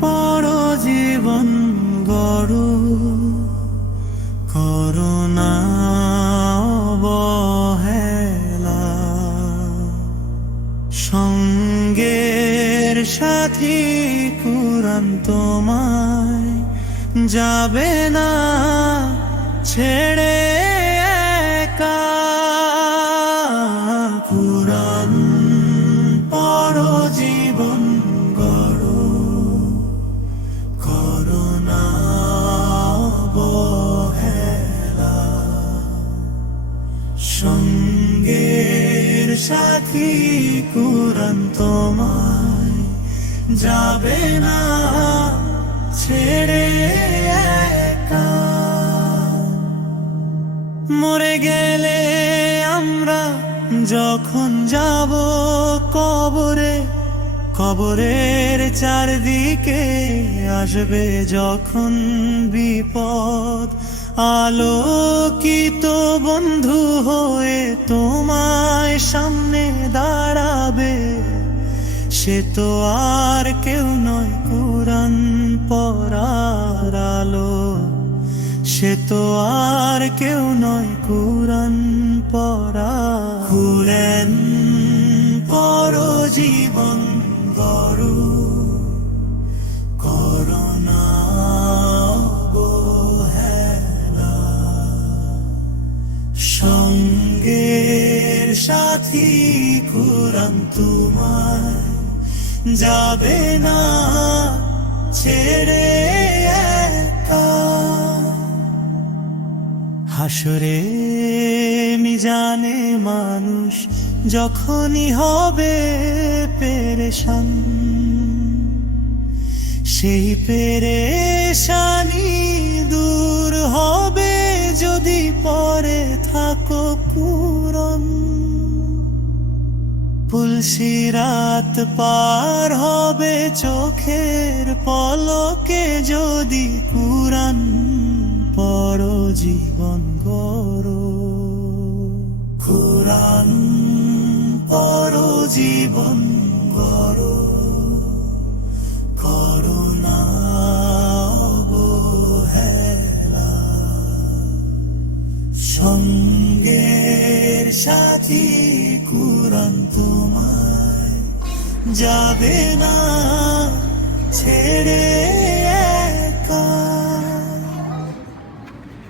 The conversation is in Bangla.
পর জীবন অবহেলা। সাথী তোমায় যাবে না ছেড়ে সাথী কুরান তোমায় যাবে না, ছেড়ে একা। মরে গেলে আমরা যখন যাব কবরে, কবরের চারদিকে আসবে যখন বিপদ। আলোকিত বন্ধু হয়ে তোমায় সামনে দাঁড়াবে। সে তো আর কেউ নয় কোরআন পরার আলো। সে তো আর কেউ নয় কোরআন পরা খুলেন পর সঙ্গের সাথী কোরআন তোমায় যাবে না, ছেড়ে হাসরে মিজানে মানুষ যখনই হবে পেরেশান। সেই পেরেশানি দূর হবে পুলসিরাত পার হবে চোখের পলকে যদি কুরান পর জীবন গরো কুরান পর জীবন গরো অবহেলা। সঙ্গের সাথী কুরন তোমায় যাবে না ছেড়ে